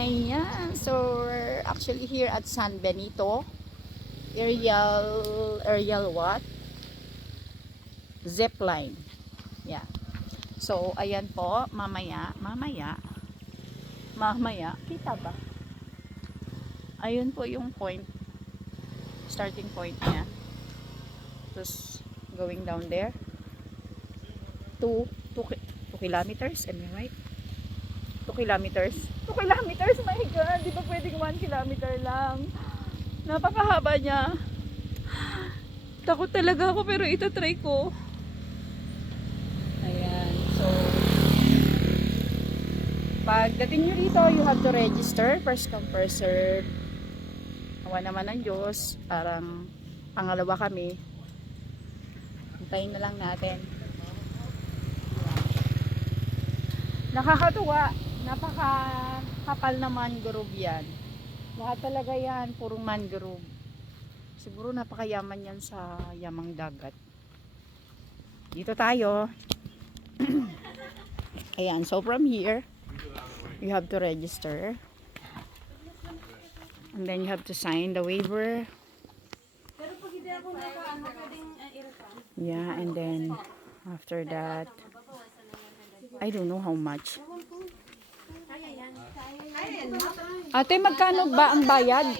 Ayan, so we're actually here at San Benito. Aerial what? Zipline. Yeah. So, ayan po, mamaya, kita ba? Ayun po yung point, starting point niya. Tapos, going down there. 2 kilometers, am I right? 2 kilometers. 2 kilometers, my God, di ba pwedeng 1 kilometer lang? Napakahaba niya. Takot talaga ako pero itatry ko. Ayan, so pagdating nyo dito, you have to register. First come, first serve. Awa naman ng Diyos. Parang pangalawa kami. Hintayin na lang natin. Nakakatuwa. Napakakapal na mangrove yan. Lahat talaga yan, purong mangrove. Siguro napakayaman yan sa yamang dagat. Dito tayo. Ayan, so from here, you have to register. And then you have to sign the waiver. Yeah, and then after that, I don't know how much. Ate, magkano ba ang bayad?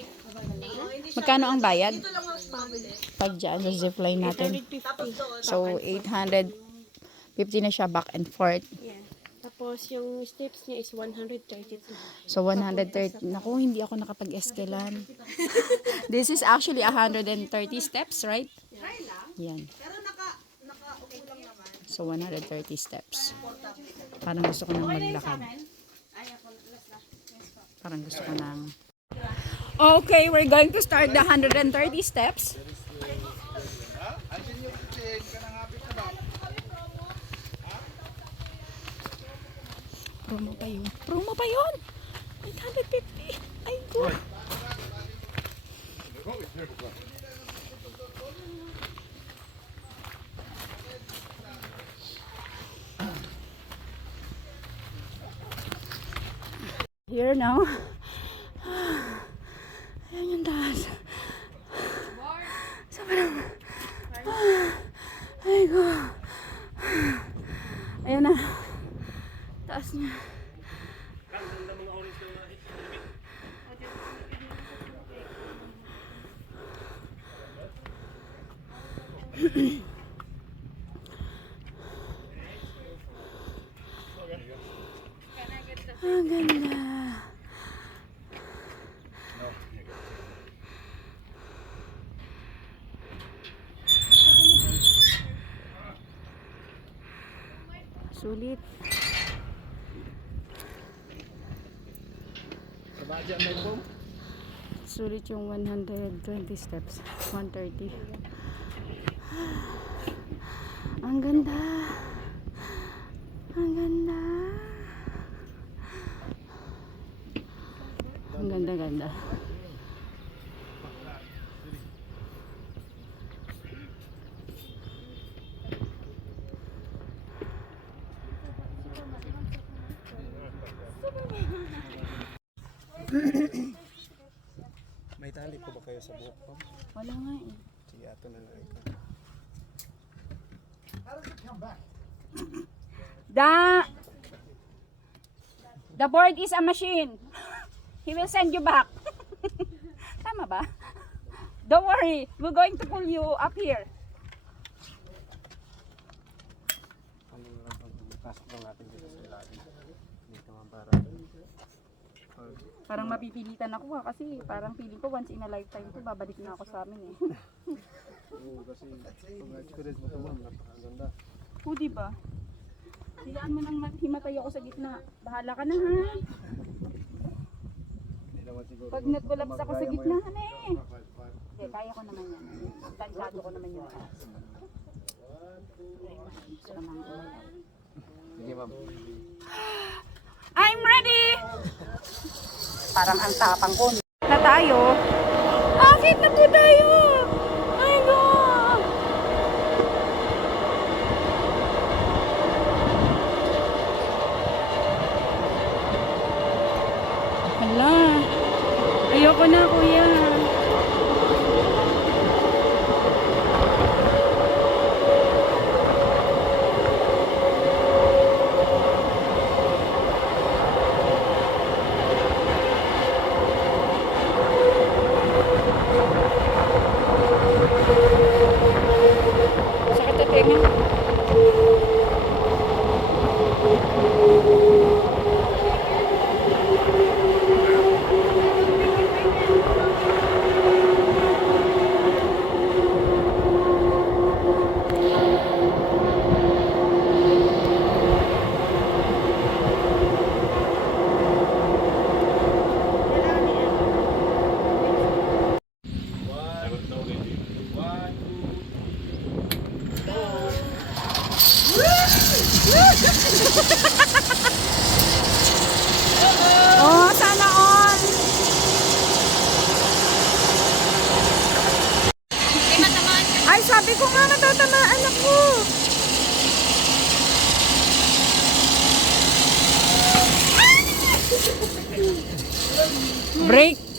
Magkano ang bayad? Pag dyan sa zipline natin. So, 850 na siya back and forth. Yeah. Tapos, yung steps niya is 132. So, 130. Naku, hindi ako nakapag-eskelan. This is actually 130 steps, right? Yan. So, 130 steps. Parang gusto ko nang maglakad. Parang gusto ko nang... Okay, we're going to start the 130 steps. Promo pa yun. Promo pa yun! 850! Ay, good! Here now. Ayan yung taas. Sobrang... Ay, go. Ayan na. Taas niya. Ang ganda. Sulit. Sulit yung 120 steps. 130. Ang ganda. Ang ganda. Ang ganda-ganda. May tali po ba kayo sa buhok ko? Wala nga eh. Sige, ato na lang ito. The board is a machine. He will send you back. Tama ba? Don't worry. We're going to pull you up here. Ano na lang pasok lang natin dito sa ilalim. Dito naman para... Parang mapipilitan ako kasi parang feeling ko once in a lifetime ko babalik na ako sa amin eh. Oo, kasi pag experience mo ito ma'am, napakaganda. O diba? Silaan mo nang himatay ako sa gitna. Bahala ka na ha. Hindi naman siguro. Pag nag-collapse ako sa gitna eh. Hindi, kaya ko naman yan. Tansado ko naman yung taas. Gusto naman ko. Sige ma'am. I'm ready! Parang ang tapang ko. Na tayo. Akit na po tayo! Ay God! Hala. Ayoko na, kuya. Sakit na tenga. Oh, sana all. Ay, sabi ko nga matatamaan ako. Break.